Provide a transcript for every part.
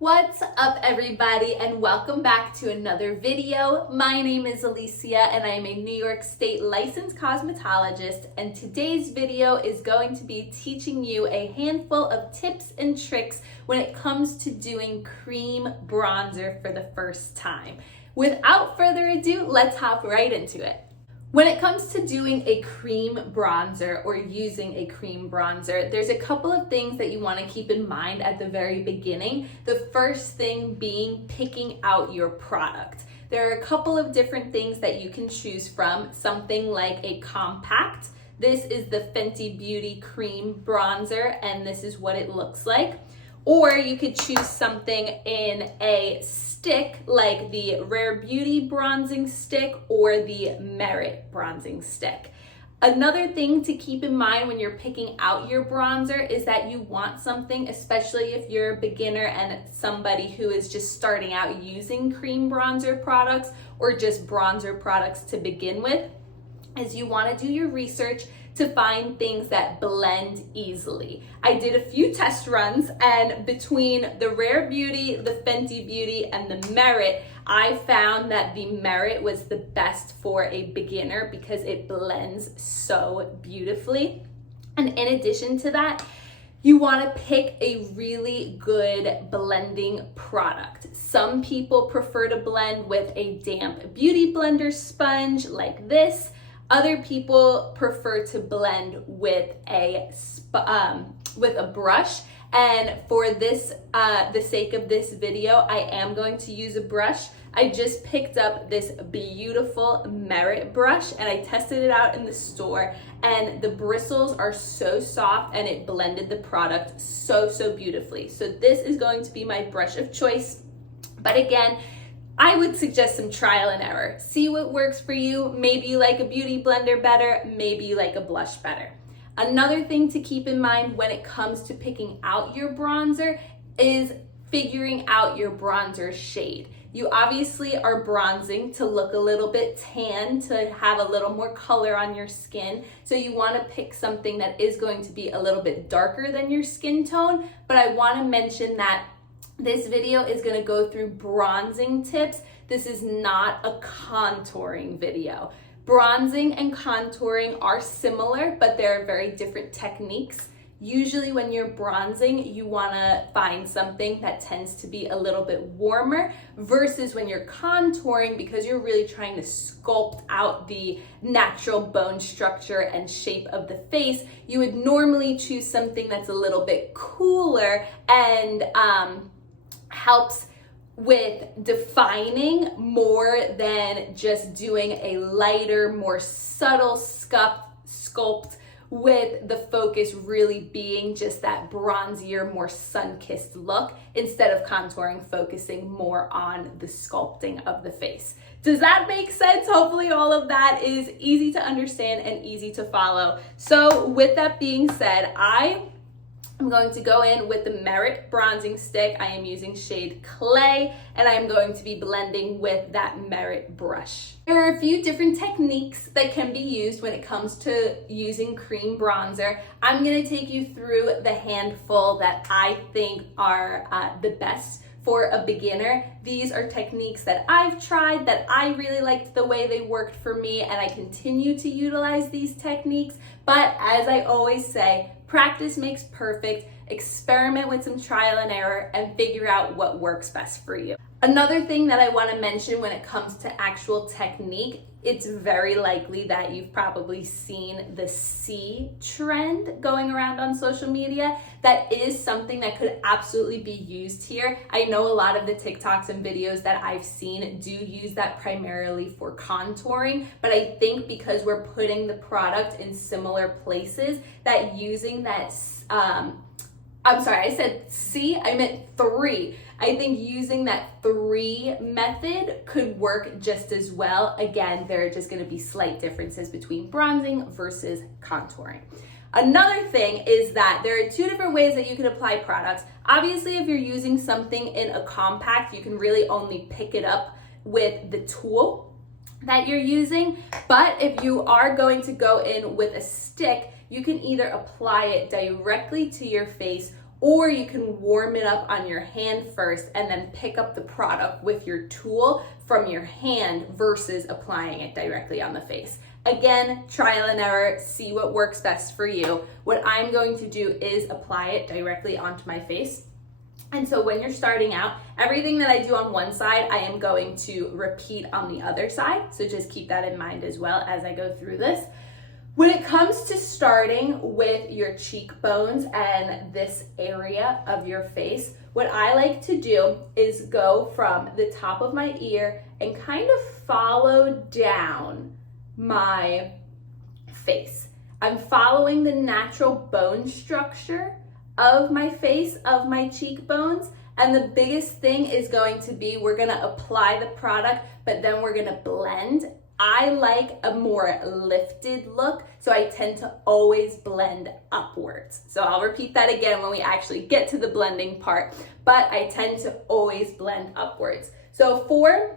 What's up everybody and welcome back to another video. My name is Alicia and I am a New York State licensed cosmetologist, and today's video is going to be teaching you a handful of tips and tricks when it comes to doing cream bronzer for the first time. Without further ado, let's hop right into it. When it comes to doing a cream bronzer or using a cream bronzer, there's a couple of things that you want to keep in mind at the very beginning. The first thing being picking out your product. There are a couple of different things that you can choose from, something like a compact. This is the Fenty Beauty Cream Bronzer, and this is what it looks like. Or you could choose something in a stick like the Rare Beauty bronzing stick or the Merit bronzing stick. Another thing to keep in mind when you're picking out your bronzer is that you want something, especially if you're a beginner and somebody who is just starting out using cream bronzer products or just bronzer products to begin with, is you want to do your research to find things that blend easily. I did a few test runs, and between the Rare Beauty, the Fenty Beauty, and the Merit, I found that the Merit was the best for a beginner because it blends so beautifully. And in addition to that, you want to pick a really good blending product. Some people prefer to blend with a damp beauty blender sponge like this. Other people prefer to blend with a brush, and for this, the sake of this video, I am going to use a brush. I just picked up this beautiful Merit brush and I tested it out in the store, and the bristles are so soft and it blended the product so beautifully. So this is going to be my brush of choice, but again, I would suggest some trial and error. See what works for you. Maybe you like a beauty blender better, maybe you like a blush better. Another thing to keep in mind when it comes to picking out your bronzer is figuring out your bronzer shade. You obviously are bronzing to look a little bit tan, to have a little more color on your skin. So you want to pick something that is going to be a little bit darker than your skin tone. But I want to mention that this video is going to go through bronzing tips. This is not a contouring video. Bronzing and contouring are similar, but they're very different techniques. Usually when you're bronzing, you want to find something that tends to be a little bit warmer versus when you're contouring, because you're really trying to sculpt out the natural bone structure and shape of the face. You would normally choose something that's a little bit cooler and helps with defining more than just doing a lighter, more subtle sculpt, with the focus really being just that bronzier, more sun-kissed look, instead of contouring, focusing more on the sculpting of the face. Does that make sense? Hopefully all of that is easy to understand and easy to follow. So with that being said, I'm going to go in with the Merit bronzing stick. I am using shade Clay, and I'm going to be blending with that Merit brush. There are a few different techniques that can be used when it comes to using cream bronzer. I'm going to take you through the handful that I think are the best for a beginner. These are techniques that I've tried, that I really liked the way they worked for me, and I continue to utilize these techniques. But as I always say, practice makes perfect. Experiment with some trial and error and figure out what works best for you. Another thing that I want to mention when it comes to actual technique, it's very likely that you've probably seen the C trend going around on social media. That is something that could absolutely be used here. I know a lot of the TikToks and videos that I've seen do use that primarily for contouring, but I think because we're putting the product in similar places, that using that, I'm sorry, I said C, I meant 3. I think using that 3 method could work just as well. Again, there are just going to be slight differences between bronzing versus contouring. Another thing is that there are 2 different ways that you can apply products. Obviously, if you're using something in a compact, you can really only pick it up with the tool that you're using. But if you are going to go in with a stick, you can either apply it directly to your face or you can warm it up on your hand first and then pick up the product with your tool from your hand versus applying it directly on the face. Again, trial and error, see what works best for you. What I'm going to do is apply it directly onto my face. And so when you're starting out, everything that I do on one side, I am going to repeat on the other side. So just keep that in mind as well as I go through this. When it comes to starting with your cheekbones and this area of your face, what I like to do is go from the top of my ear and kind of follow down my face. I'm following the natural bone structure of my face, of my cheekbones. And the biggest thing is going to be, we're gonna apply the product, but then we're gonna blend. I like a more lifted look, so I tend to always blend upwards. So I'll repeat that again when we actually get to the blending part, but I tend to always blend upwards. So for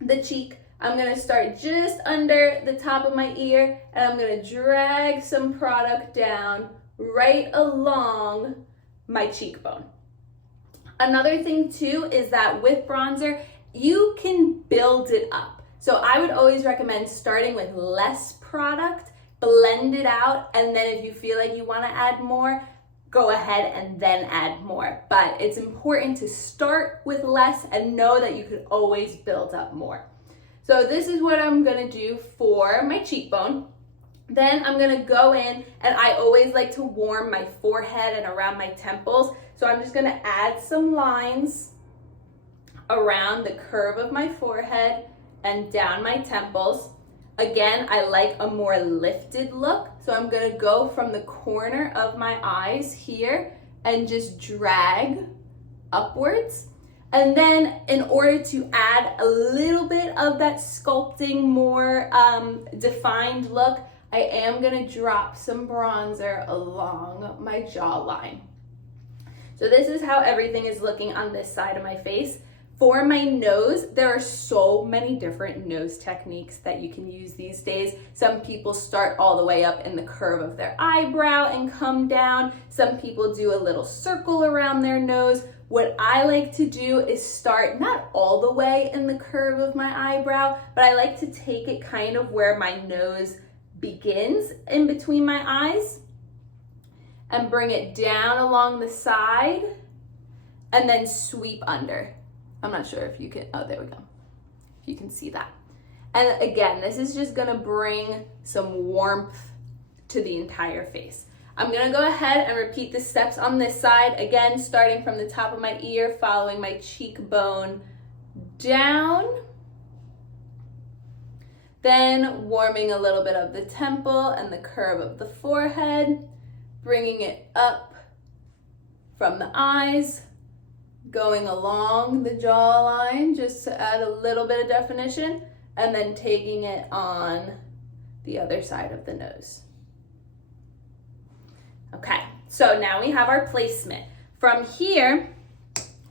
the cheek, I'm gonna start just under the top of my ear, and I'm gonna drag some product down right along my cheekbone. Another thing too is that with bronzer, you can build it up. So I would always recommend starting with less product, blend it out, and then if you feel like you wanna add more, go ahead and then add more. But it's important to start with less and know that you could always build up more. So this is what I'm gonna do for my cheekbone. Then I'm gonna go in, and I always like to warm my forehead and around my temples. So I'm just gonna add some lines around the curve of my forehead and down my temples. Again, I like a more lifted look. So I'm gonna go from the corner of my eyes here and just drag upwards. And then in order to add a little bit of that sculpting, more defined look, I am gonna drop some bronzer along my jawline. So this is how everything is looking on this side of my face. For my nose, there are so many different nose techniques that you can use these days. Some people start all the way up in the curve of their eyebrow and come down. Some people do a little circle around their nose. What I like to do is start not all the way in the curve of my eyebrow, but I like to take it kind of where my nose begins in between my eyes and bring it down along the side and then sweep under. I'm not sure if you can, oh, there we go. If you can see that. And again, this is just gonna bring some warmth to the entire face. I'm gonna go ahead and repeat the steps on this side. Again, starting from the top of my ear, following my cheekbone down. Then warming a little bit of the temple and the curve of the forehead, bringing it up from the eyes, going along the jawline just to add a little bit of definition, and then taking it on the other side of the nose. Okay, so now we have our placement. From here,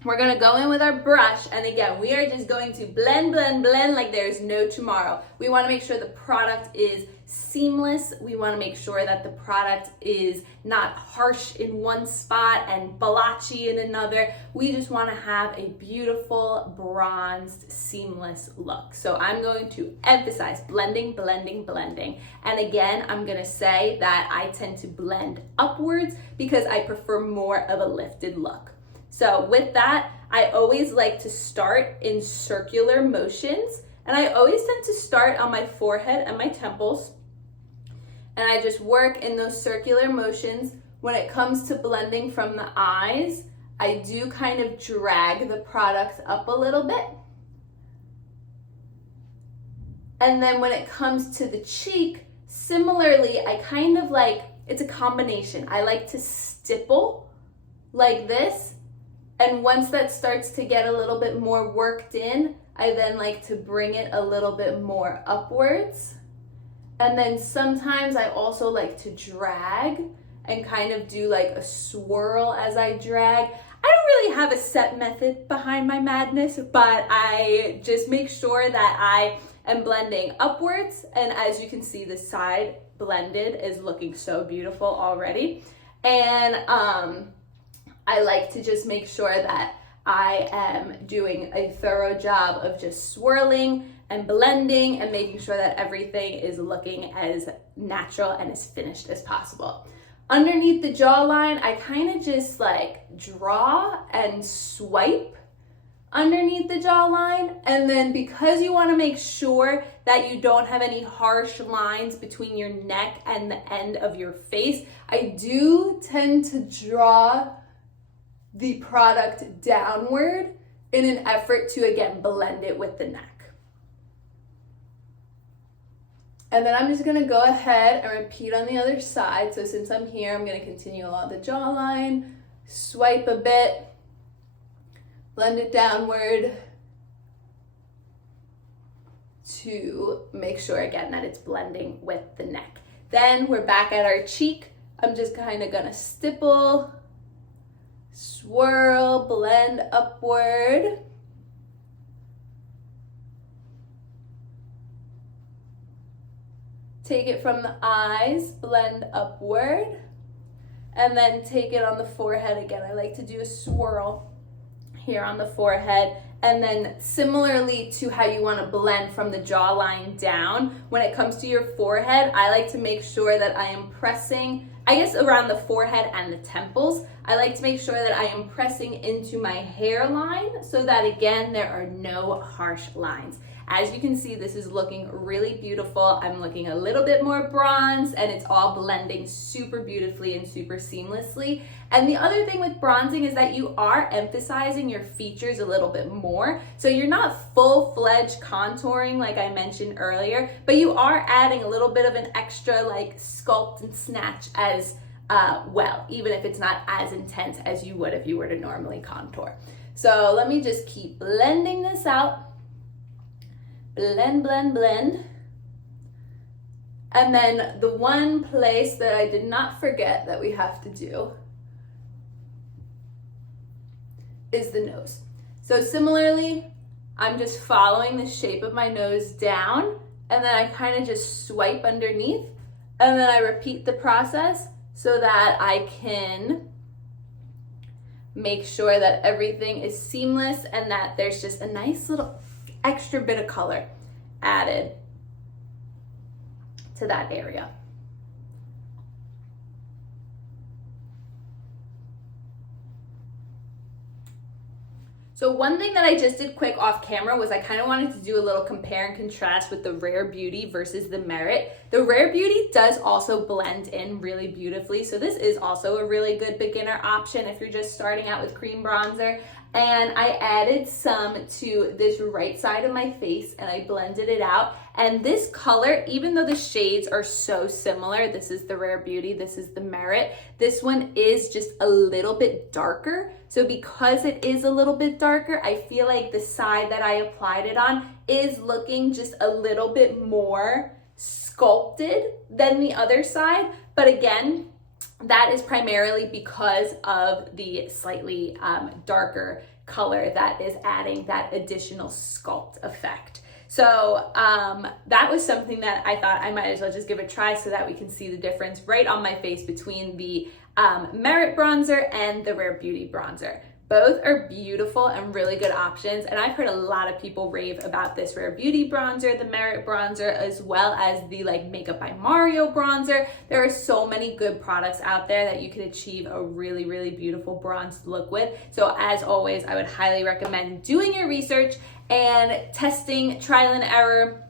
we're gonna go in with our brush, and again, we are just going to blend, blend, blend like there's no tomorrow. We wanna make sure the product is seamless. We wanna make sure that the product is not harsh in one spot and blotchy in another. We just wanna have a beautiful, bronzed, seamless look. So I'm going to emphasize blending, blending, blending. And again, I'm gonna say that I tend to blend upwards because I prefer more of a lifted look. So with that, I always like to start in circular motions, and I always tend to start on my forehead and my temples, and I just work in those circular motions. When it comes to blending from the eyes, I do kind of drag the product up a little bit. And then when it comes to the cheek, similarly, I kind of like, it's a combination. I like to stipple like this. And once that starts to get a little bit more worked in, I then like to bring it a little bit more upwards. And then sometimes I also like to drag and kind of do like a swirl as I drag. I don't really have a set method behind my madness, but I just make sure that I am blending upwards. And as you can see, the side blended is looking so beautiful already. And I like to just make sure that I am doing a thorough job of just swirling and blending and making sure that everything is looking as natural and as finished as possible. Underneath the jawline, I kind of just like draw and swipe underneath the jawline, and then because you want to make sure that you don't have any harsh lines between your neck and the end of your face, I do tend to draw the product downward in an effort to, again, blend it with the neck. And then I'm just going to go ahead and repeat on the other side. So since I'm here, I'm going to continue along the jawline, swipe a bit, blend it downward to make sure, again, that it's blending with the neck. Then we're back at our cheek. I'm just kind of gonna stipple, swirl, blend upward. Take it from the eyes, blend upward, and then take it on the forehead again. I like to do a swirl here on the forehead, and then similarly to how you want to blend from the jawline down, when it comes to your forehead, I like to make sure that I am pressing, I guess around the forehead and the temples, I like to make sure that I am pressing into my hairline so that, again, there are no harsh lines. As you can see, this is looking really beautiful. I'm looking a little bit more bronze, and it's all blending super beautifully and super seamlessly. And the other thing with bronzing is that you are emphasizing your features a little bit more. So you're not full-fledged contouring like I mentioned earlier, but you are adding a little bit of an extra like sculpt and snatch as well, even if it's not as intense as you would if you were to normally contour. So let me just keep blending this out. Blend, blend, blend. And then the one place that I did not forget that we have to do is the nose. So similarly, I'm just following the shape of my nose down, and then I kind of just swipe underneath, and then I repeat the process so that I can make sure that everything is seamless and that there's just a nice little extra bit of color added to that area. So one thing that I just did quick off camera was I kind of wanted to do a little compare and contrast with the Rare Beauty versus the Merit. The Rare Beauty does also blend in really beautifully, so this is also a really good beginner option if you're just starting out with cream bronzer. And I added some to this right side of my face and I blended it out. And this color, even though the shades are so similar, this is the Rare Beauty, this is the Merit, this one is just a little bit darker. So because it is a little bit darker, I feel like the side that I applied it on is looking just a little bit more sculpted than the other side. But again, that is primarily because of the slightly darker color that is adding that additional sculpt effect. So that was something that I thought I might as well just give a try so that we can see the difference right on my face between the Merit bronzer and the Rare Beauty bronzer. Both are beautiful and really good options, and I've heard a lot of people rave about this Rare Beauty bronzer, the Merit bronzer, as well as the like Makeup by Mario bronzer. There are so many good products out there that you can achieve a really, really beautiful bronzed look with. So as always, I would highly recommend doing your research and testing, trial and error,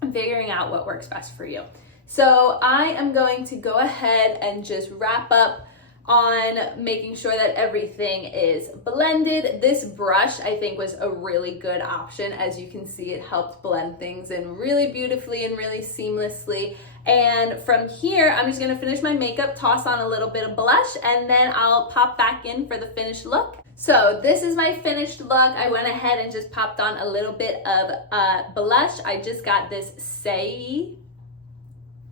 and figuring out what works best for you. So I am going to go ahead and just wrap up on making sure that everything is blended. This brush I think was a really good option. As you can see, it helped blend things in really beautifully and really seamlessly. And from here, I'm just gonna finish my makeup, toss on a little bit of blush, and then I'll pop back in for the finished look. So this is my finished look. I went ahead and just popped on a little bit of blush. I just got this Say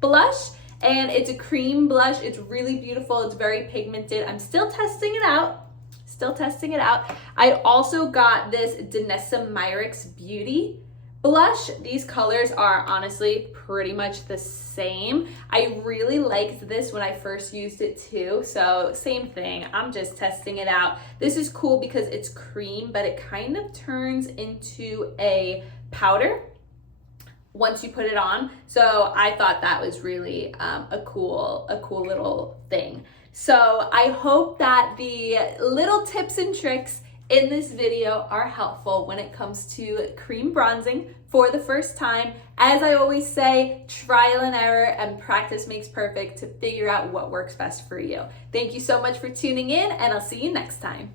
blush, and it's a cream blush. It's really beautiful. It's very pigmented. I'm still testing it out. I also got this Danessa Myricks Beauty Blush, these colors are honestly pretty much the same. I really liked this when I first used it too, so same thing. I'm just testing it out. This is cool because it's cream, but it kind of turns into a powder once you put it on. So I thought that was really a cool little thing. So I hope that the little tips and tricks in this video are helpful when it comes to cream bronzing for the first time. As I always say, trial and error and practice makes perfect to figure out what works best for you. Thank you so much for tuning in, and I'll see you next time.